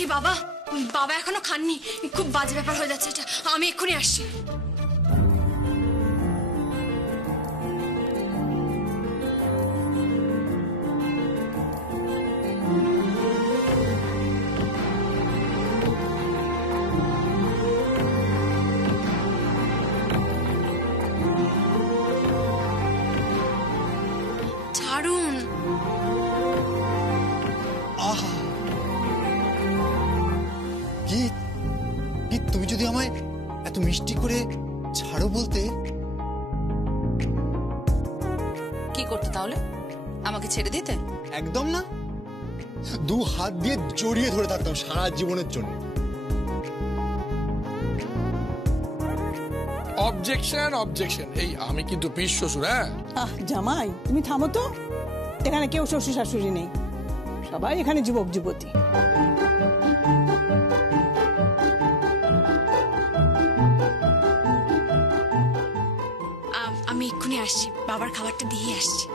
এই বাবা, বাবা এখনো খাননি, খুব বাজে ব্যাপার হয়ে যাচ্ছে এটা। আমি এক্ষুনি আসছি। ছাড়ুন। আহা, কি তুমি যদি আমায় এত মিষ্টি করে ছাড়ো বলতে। কি করতে তাহলে? আমাকে ছেড়ে দিতে? একদম না, 2 হাত দিয়ে জড়িয়ে ধরে থাকতাম সারা জীবনের জন্য। Objection objection. এই আমি কিন্তু পিস শ্বশুর। হ্যাঁ জামাই তুমি থামো তো, এখানে কেউ শ্বশুর শাশুড়ি নেই, সবাই এখানে যুবক যুবতী। আমি এক্ষুনি আসছি, বাবার খাবারটা দিয়ে আসছি।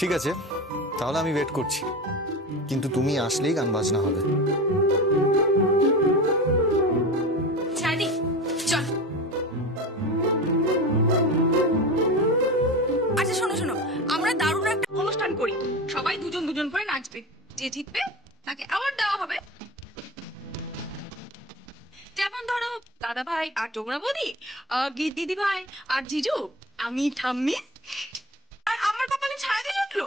ঠিক আছে, তাহলে আমি ওয়েট করছি, কিন্তু তুমি আসলেই গান বাজনা হবে। ছাড়ি, চল। আচ্ছা শোনো শোনো, আমরা দারুণ একটা অনুষ্ঠান করি, সবাই দুজন দুজন করে নাচবে, যে জিতবে তাকে অ্যাওয়ার্ড দেওয়া হবে। যেমন ধরো দাদা ভাই আর যমুনা বৌদি, দিদি ভাই আর জিজু, আমি ঠাম্মি, আর আমার কপালে ছায়া দিয়ে জুটলো।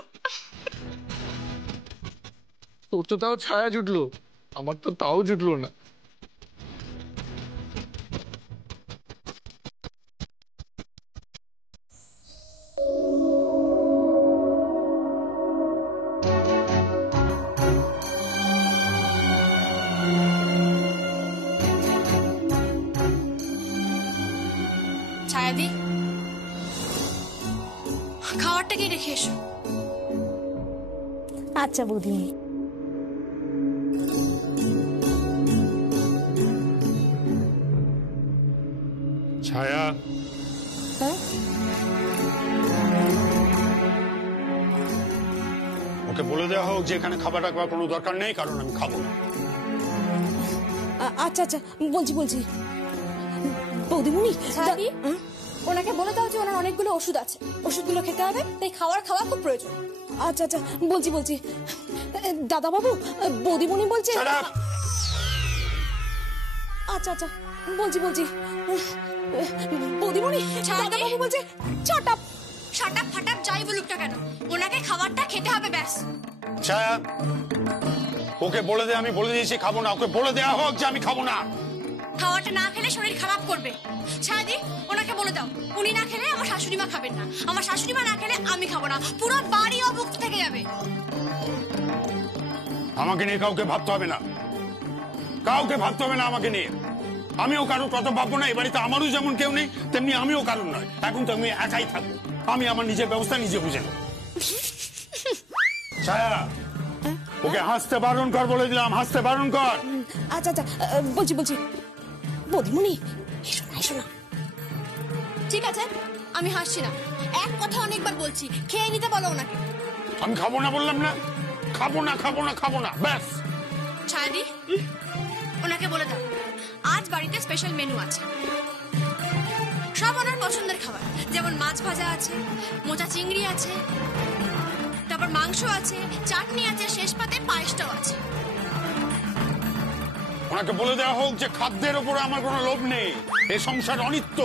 তোর তো তাও ছায়া জুটলো, আমার তো তাও জুটলো না। ছায়াদি, খাবারটা কি রেখে এসো। আচ্ছা বৌদিমণি। ছায়া, হ্যাঁ ওকে বলে দেওয়া হোক যে এখানে খাবার রাখবার কোনো দরকার নেই, কারণ আমি খাবো না। আচ্ছা আচ্ছা বলছি বৌদিমণি। ছায়াদি, ওনাকে বলে দাও যে ওনার অনেকগুলো ওষুধ আছে, ওষুধগুলো খেতে হবে, তাই খাওয়া খুব প্রয়োজন। আচ্ছা আচ্ছা বলছি দাদা বাবু, বৌদিমণি বলছে। আচ্ছা আচ্ছা বলছি বৌদিমণি, দাদা বাবু বলছে চটাপ শাটাপ ফাটাপ যাই বলুক না কেন, ওনাকে খাবারটা খেতে হবে, ব্যাস। ছায়া, ওকে বলে দে আমি বলে দিয়েছি খাবো না, ওকে বলে দেওয়া হোক যে আমি খাবো না। খাওয়াটা না খেলে শরীর খারাপ করবে। ছায়াদি, ওনাকে বলে দাও উনি না খেলে আমার শাশুড়ি মা খাবেন না, আমার শাশুড়ি মা না খেলে আমি খাবো না, পুরো বাড়ি অভুক্ত থেকে যাবে। আমাকে নিয়ে কাউকে ভাবতে হবে না, আমাকে নিয়ে। আমিও কারো কত ভাববো না, এ বাড়িতে আমারও যেমন কেউ নেই তেমনি আমিও কারণ নয়। এখন তো আমি একাই থাকবো, আমি আমার নিজের ব্যবস্থা নিজে বুঝে নেব। ছায়া, ওকে হাসতে বারণ কর বলে দিলাম, হাসতে বারণ কর। আচ্ছা আচ্ছা বলছি বৌদিমণি এসো না। ঠিক আছে, আমি হাসছি না, এক কথা অনেকবার বলছি, খেয়ে নিতে বলো ওনাকে। আমি খাবো না বললাম না, খাবো না ব্যাস। ছায়াদি, ওনাকে বলে দাও আজ বাড়িতে স্পেশাল মেনু আছে, সব ওনার পছন্দের খাবার, যেমন মাছ ভাজা আছে, মোচা চিংড়ি আছে, তারপর মাংস আছে, চাটনি আছে, শেষ পাতে পায়েসটাও আছে। ওনাকে বলে দেওয়া হোক যে খাদ্যের ওপর আমার কোনো লোভ নেই, এই সংসার অনিত্য,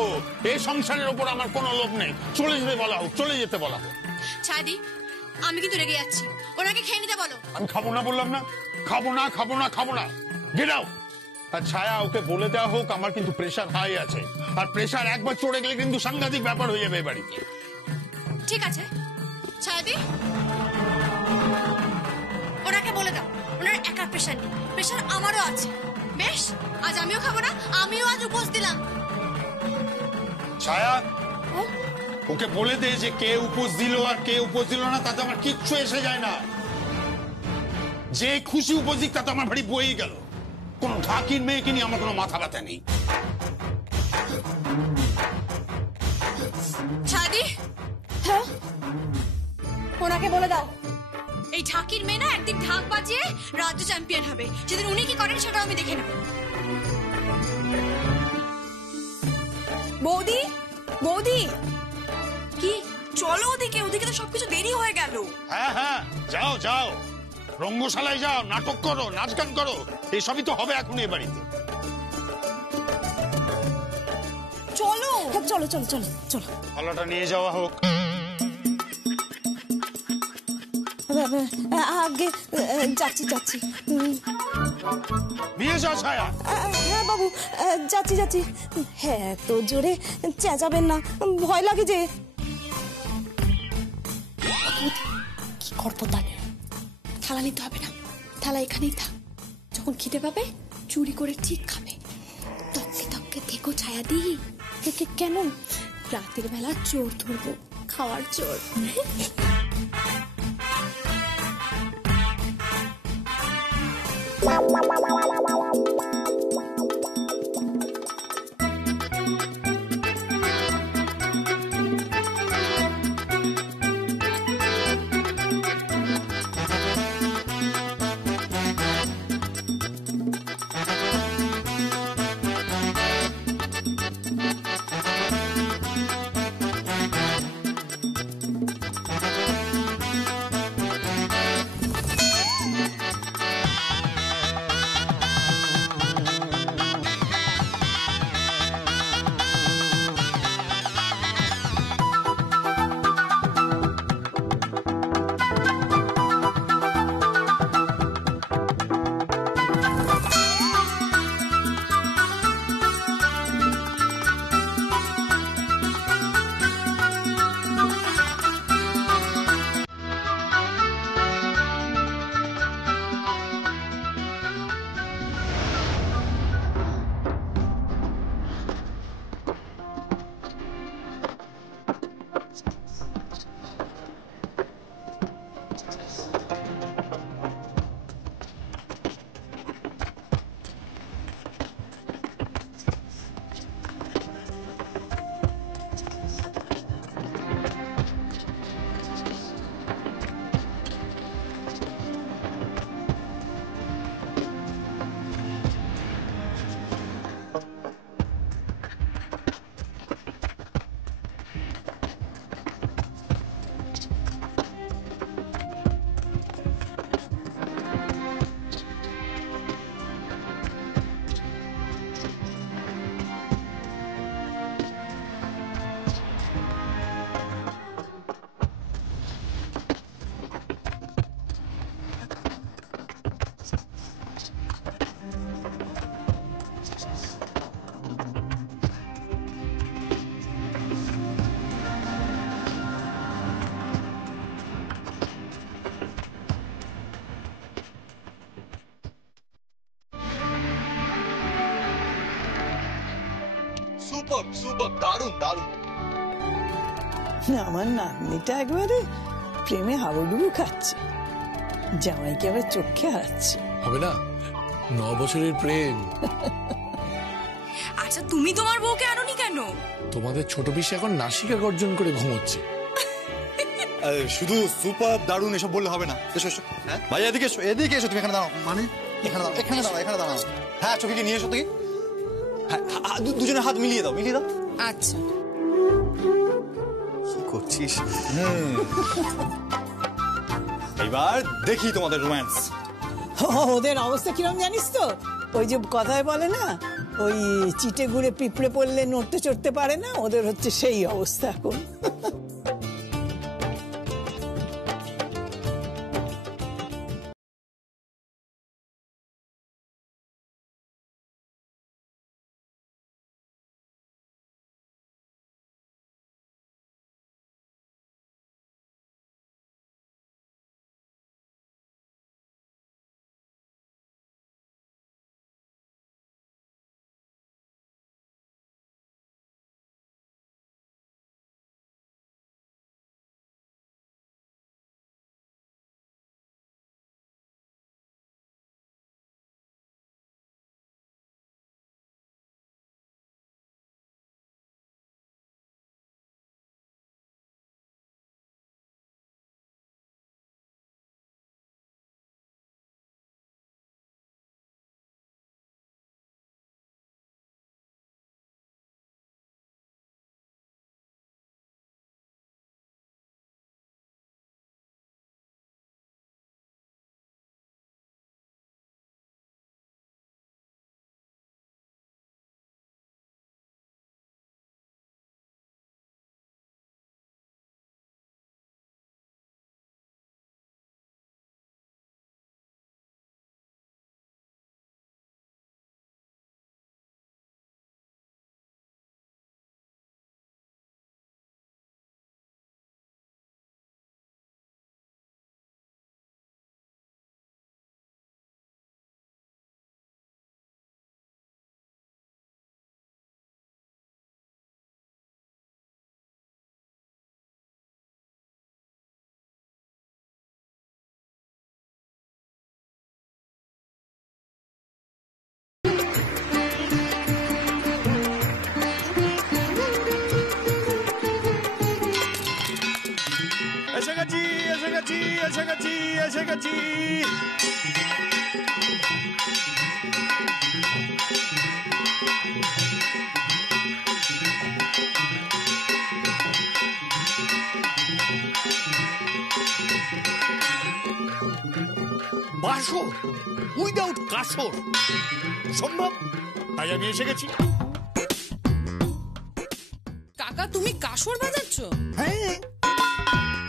এই সংসারের ওপর আমার কোনো লোভ নেই, চলে যেতে বলা হোক। ছায়াদি, আমি কিন্তু রেগে যাচ্ছি, ওনাকে খেয়ে নিতে বলো। আমি খাবো না বললাম না, খাবো না, গেট আউট। আর ছায়া, ওকে বলে দেওয়া হোক আমার কিন্তু প্রেশার হাই আছে, আর প্রেশার একবার চড়ে গেলে কিন্তু সাংঘাতিক ব্যাপার হয়ে যাবে বাড়িতে। ঠিক আছে ছায়াদি, ওনাকে বলে দাও ওনার একা প্রেশার নেই, প্রেশার আমারও আছে। বেশ, আজ আমিও খাবো না, আমিও আজ উপোস দিলাম। ছায়া, ওকে বলে দে যে কে উপোস দিল আর কে উপোস দিল না তাতে আমার কিচ্ছু এসে যায় না, যে খুশি উপোস দিক তাতে আমার ভারী বয়েই গেল। কোন ঢাকির মেয়েকে নিয়ে আমার কোনো মাথা ব্যথা নেই। ছায়াদি, হ্যাঁ ওনাকে বলে দাও এই ঢাকির মেয়ে না একদিন ঢাক বাজিয়ে রাজ্য চ্যাম্পিয়ন হবে। যেদিন উনি কি করেন সেটা আমি দেখে নেব। বৌদি, বৌদি, কি? চলো ওদিকে, ওদিকে তো সবকিছু দেরি হয়ে গেল। হ্যাঁ হ্যাঁ, যাও যাও, রঙ্গশালায় যাও, নাটক করো, নাচ গান করো, এইসবই তো হবে এখন এ বাড়িতে। চলো, হ্যাঁ, চলো চলো চলো চলো। থালাটা নিয়ে যাওয়া হোক। আগে যাচ্ছি যাচ্ছি। নিয়ে যাও ছায়া। হ্যাঁ বাবু, যাচ্ছি যাচ্ছি। হ্যাঁ, তো জোরে চেঁচাবেন না, ভয় লাগে যে। কি করবো তাহলে? থালা নিতে হবে না, থালা এখানেই থাক। যখন খিদে পাবে চুরি করে ঠিক খাবে। তককে তককে দেখো ছায়া দি। কেন? রাতের বেলা চোর ধরবো, খাওয়ার চোর। সুপার সুপার, দারুণ দারুণ। আমার নাতনিটা একবারে প্রেমে হাবুডুবু খাচ্ছে, জামাইকে আবার চোখে হারাচ্ছে। হবে না? 9 বছরের প্রেম। আচ্ছা, তুমি তোমার বউকে আনোনি কেন? তোমাদের ছোট পিসি এখন নাসিকা গর্জন করে ঘুমোচ্ছে। শুধু সুপার দারুণ এসব বললে হবে না। এসো এসো, ভাই এদিকে এসো, এদিকে এসো। তুমি এখানে দাঁড়াও। মানে এখানে দাঁড়াও, এখানে দাঁড়াও, এখানে দাঁড়াও। হ্যাঁ, চোখে নিয়ে এসো দেখি। হ্যাঁ, দুজনে হাত মিলিয়ে দাও, মিলিয়ে দাও। আচ্ছা, কি করছিস? এবার দেখি তোমাদের রোম্যান্স। ওদের অবস্থা কিরম জানিস তো? ওই যে কথায় বলে না, ওই চিটে গুড়ে পিঁপড়ে পড়লে নড়তে চড়তে পারে না, ওদের হচ্ছে সেই অবস্থা এখন। গেছি। বাসর উইদাউট কাসর সম্ভব, তাই আমি এসে গেছি। কাকা তুমি কাসর বাজাচ্ছ? হ্যাঁ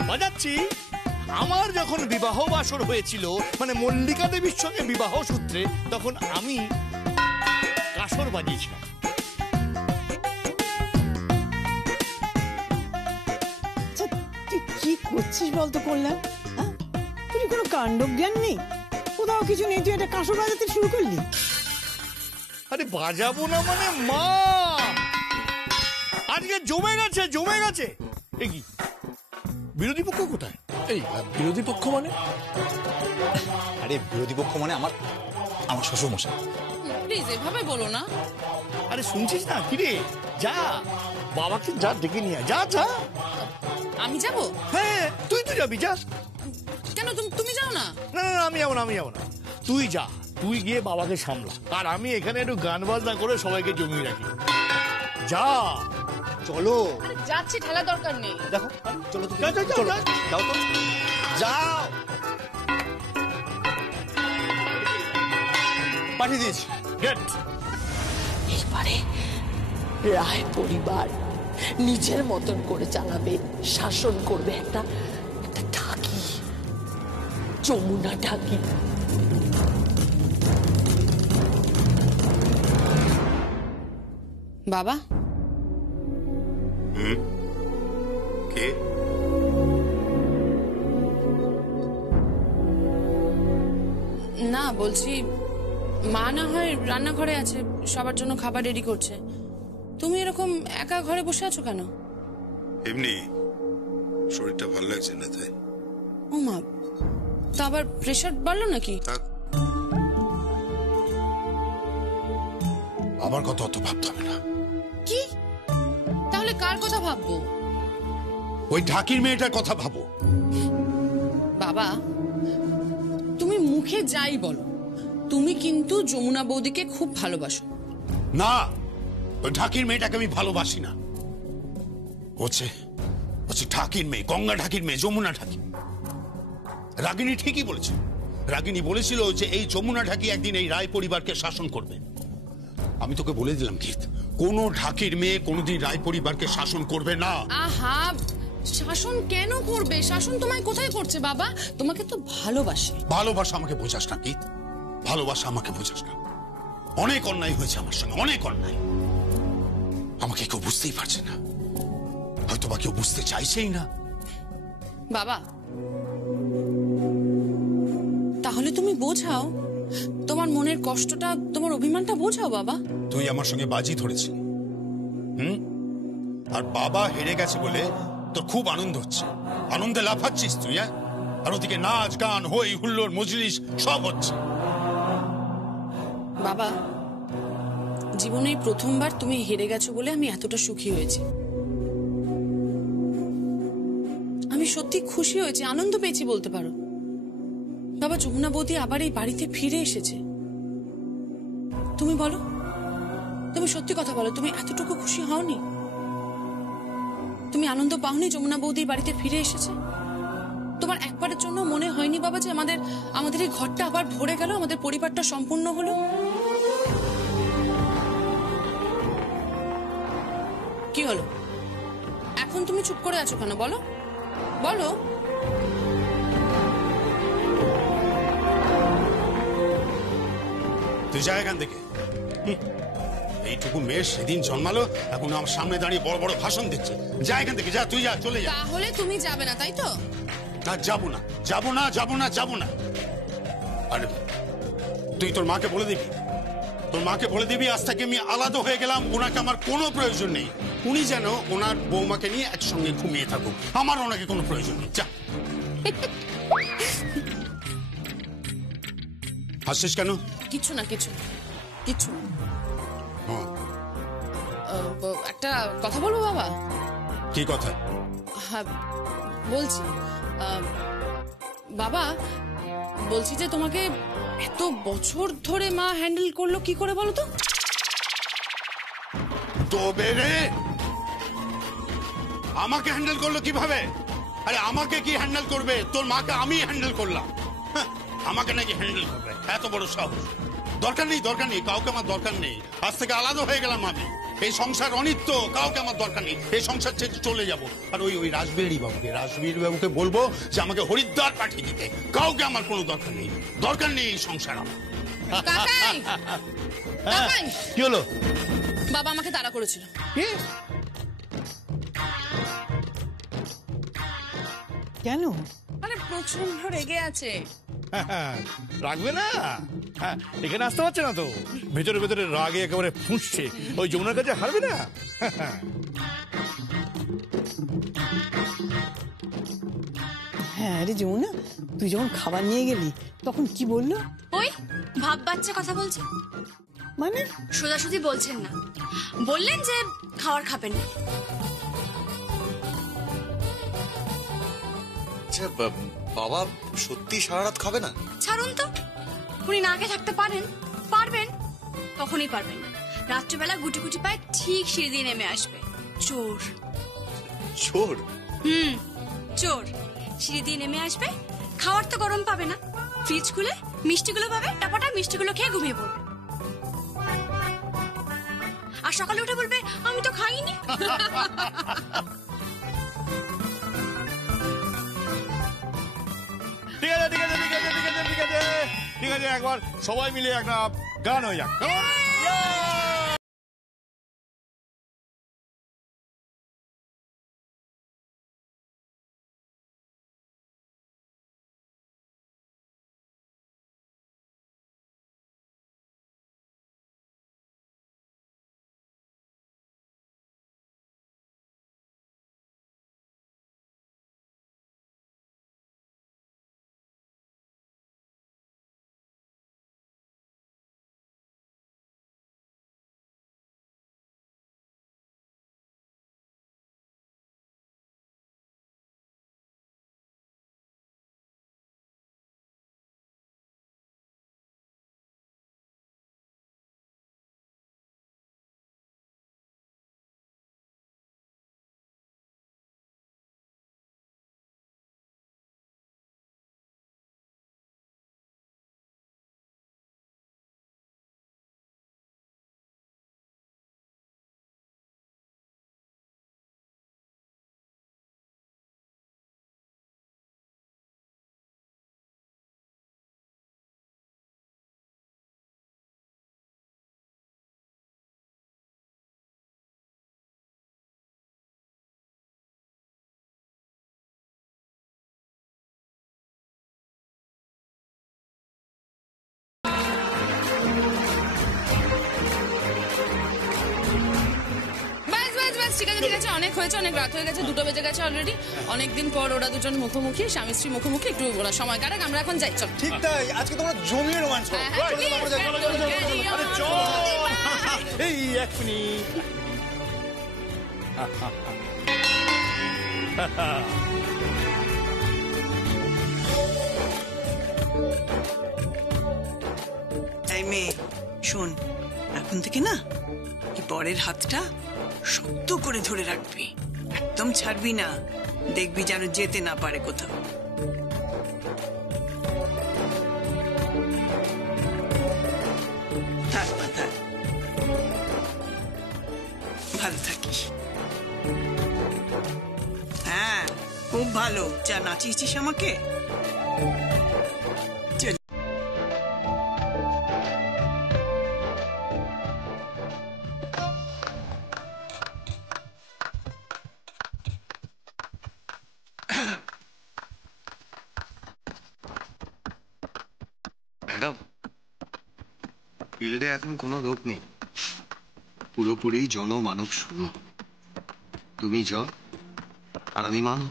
বাজাচ্ছি। আমার যখন বিবাহ বাসর হয়েছিল, মানে মল্লিকা দেবীর সঙ্গে বিবাহ সূত্রে, তখন আমি কাসর বাজিয়েছিলাম। আচ্ছা, তুই কি করছিস বলতো করলাম? তুই কোনো কাণ্ডজ্ঞান নেই, কোথাও কিছু নেই, তুই একটা কাঁসর বাজাতে শুরু করলি? আরে বাজাবো না মানে মা, আজকে জমে গেছে জমে গেছে। এ কি বিরোধী পক্ষ কোথায়? এই বিরোধী পক্ষ মানে? আরে বিরোধী পক্ষ মানে আমার আমার শ্বশুর মশাই। প্লিজ এভাবে বলো না। আরে শুনছিস না? কিরে যা, বাবাকে যা ডেকে নিয়ে আয়, যা যা। আমি যাব? হ্যাঁ তুই তো যাবি, যা। কেন তুমি যাও না? না না আমি যাবো না, আমি যাবো না। তুই যা, তুই গিয়ে বাবাকে সামলা, আর আমি এখানে একটু গান বাজনা করে সবাইকে জমিয়ে রাখি। যা চলো। যাচ্ছি, ঠেলা দরকার নেই। দেখো চলো তো, যা, যা, যা, চলো যা। যাও তো, যাও। পাঠিয়ে দিয়েছি। গেট। এবারে রায় পরিবার নিজের মতন করে চালাবে, শাসন করবে। একটা ঢাকি, যমুনা ঢাকি। বাবা কে? না, বলছি মা না হয় রান্নাঘরে আছে, সবার জন্য খাবার রেডি করছে। তুমি এরকম একা ঘরে বসে আছো কেন? এমনি শরীরটা ভালো লাগছে না তাই। ও মা, তা আবার প্রেশার বাড়লো নাকি? আমার কথা অত ভাবতে হবে না। কি তাহলে কার কথা ভাববো? ওই ঢাকির মেয়েটার কথা ভাবো। বাবা তুমি মুখে যাই বলো, তুমি কিন্তু যমুনা বৌদিকে খুব ভালোবাসো। না, ওই ঢাকির মেয়েটাকে আমি ভালোবাসি না। হচ্ছে ঢাকির মেয়ে, গঙ্গা ঢাকির মেয়ে, যমুনা ঢাকি। রাগিনী ঠিকই বলেছে। রাগিনী বলেছিল যে এই যমুনা ঢাকি একদিন এই রায় পরিবারকে শাসন করবে। আমি তোকে বলে দিলাম গীত, কোন ঢাকির মেয়ে কোনদিন রায় পরিবারকে শাসন করবে না। আহা, শাসন কেন করবে? শাসন তোমায় কোথায় করছে বাবা? তোমাকে তো ভালোবাসে। ভালোবাসা আমাকে বোঝাস না গীত, ভালোবাসা আমাকে বোঝাস না। অনেক অন্যায় হয়েছে আমার সঙ্গে, অনেক অন্যায়। আমাকে কেউ বুঝতেই পারছে না, হয়তো বা কেউ বুঝতে চাইছেই না। বাবা তাহলে তুমি বোঝাও, তোমার মনের কষ্টটা, তোমার অভিমানটা বোঝাও বাবা। তুই আমার সঙ্গে বাজি ধরেছিলি, আর বাবা হেরে গেছে বলে তোর খুব আনন্দ হচ্ছে, আনন্দে লাফাচ্ছিস তুই। আর ওদিকে নাচ গান হই হুল্লোড় মজলিস সব হচ্ছে। বাবা জীবনে প্রথমবার তুমি হেরে গেছো বলে আমি এতটা সুখী হয়েছি। আমি সত্যি খুশি হয়েছি, আনন্দ পেয়েছি বলতে পারো। বাবা যমুনা বৌদি আবার এই বাড়িতে ফিরে এসেছে। তুমি বলো, তুমি সত্যি কথা বলো, তুমি এতটুকু খুশি হওনি? তুমি আনন্দ পাওনি যমুনা বৌদি বাড়িতে ফিরে এসেছে? তোমার একবারের জন্য মনে হয়নি বাবা যে আমাদের এই ঘরটা আবার ভরে গেল, আমাদের পরিবারটা সম্পূর্ণ হলো? কি হলো এখন তুমি চুপ করে আছো কেন? বলো বলো। তুই যা এখান থেকে। এইটুকু মেয়ে সেদিন জন্মালো, এখন আমার সামনে দাঁড়িয়ে বড় বড় ভাষণ দিচ্ছে। যা এখান থেকে, যা, তুই যা, চলে যা। তাহলে তুমি যাবে না, তাই তো? না, যাবো না, যাবো না, যাবো না, যাবো না। আরে তুই তোর মাকে বলে দিবি, তোর মাকে বলে দিবি আজ থেকে আমি আলাদা হয়ে গেলাম, ওনাকে আমার কোনো প্রয়োজন নেই। উনি যেন ওনার বৌমাকে নিয়ে একসঙ্গে ঘুমিয়ে থাকুক, আমার ওনাকে কোনো প্রয়োজন নেই। যা। হাসিস কেন? কিছু না, কিছু কিছু না। একটা কথা বলবো বাবা? কি কথা? হ্যাঁ বলছি। বাবা বলছি যে তোমাকে এত বছর ধরে মা হ্যান্ডেল করলো কি করে বলো তো? তবে রে, আমাকে হ্যান্ডেল করলো কিভাবে? আরে আমাকে কি হ্যান্ডেল করবে? তোর মাকে আমি হ্যান্ডেল করলাম, আমাকে নাকি হ্যান্ডেল করবে? এত বড় সাহস! দরকার নেই, দরকার নেই, কাউকে আমার দরকার নেই। আজ থেকে আলাদা হয়ে গেলাম আমি। এই সংসার অনিত্য, কাউকে আমার দরকার নেই। এই সংসার ছেড়ে চলে যাব। আর ওই রাসবিহারী বাবুকে বলবো যে আমাকে হরিদ্বার পাঠিয়ে দিতে। কাউকে আমার কোনো দরকার নেই, দরকার নেই এই সংসার আমার। কাকাই, কাকাই, কি হলো? বাবা আমাকে তাড়া করেছিল। কি? কেন? মানে প্রচন্ড রেগে আছে। রাখবে না? হ্যাঁ, এখানে আসতে পারছে না তো, ভেতরে ভেতরে রাগে একেবারে ফুঁসছে। ওই যমুনার কাছে হারবে না। হ্যাঁ রে যমুনা, তুই যখন খাবার নিয়ে গেলি তখন কি বললো? ওই ভাব বাচ্চা কথা বলছে। মানে সোজাসুজি বলছেন না, বললেন যে খাবার খাবেন না। আচ্ছা বাবা সত্যি সারা রাত খাবে না? ছাড়ুন তো, উনি না খেয়ে থাকতে পারেন? পারবেন? কখনই পারবেন না। রাত্রিবেলা গুটি গুটি পায়ে ঠিক সিঁড়ি দিয়ে নেমে আসবে। চোর। চোর? চোর। সিঁড়ি দিয়ে নেমে আসবে, খাওয়ার তো গরম পাবে না, ফ্রিজ খুলে মিষ্টিগুলো পাবে, টাপাটা মিষ্টিগুলো খেয়ে ঘুমিয়ে পড়বে। আর সকালে উঠে বলবে আমি তো খাইনি। ঠিক আছে, ঠিক আছে, ঠিক আছে, ঠিক আছে, ঠিক আছে, ঠিক আছে, একবার সবাই মিলে একটা গান হয়ে যাক। ঠিক আছে, ঠিক আছে, অনেক হয়েছে, অনেক রাত হয়ে গেছে, 2টা বেজে গেছে অলরেডি। অনেকদিন পর ওরা দুজন মুখোমুখি, স্বামী স্ত্রী মুখোমুখি, একটু ওরা সময় কাটাক, আমরা এখন যাই। চল। ঠিক তাই, আজকে তোমরা জমিয়ে রোমাঞ্চ করো। আরে চল, এই এক মিনিট। এই মেয়ে শোন, এখন থেকে না কি বরের হাতটা শক্ত করে ধরে রাখবি, একদম ছাড়বি না, দেখবি যেন যেতে না পারে কোথাও। থাক মা, থাক, ভালো থাকিস। হ্যাঁ খুব ভালো, যা নাচিয়েছিস আমাকে। ম্যাডাম, ফিল্ডে এখন কোনো লোক নেই, পুরোপুরি জনমানব শূন্য। তুমি জন আর আমি মানব।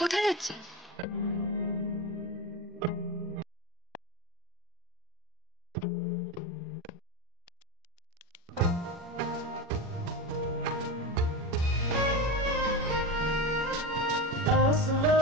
কোথায় যাচ্ছে? slow.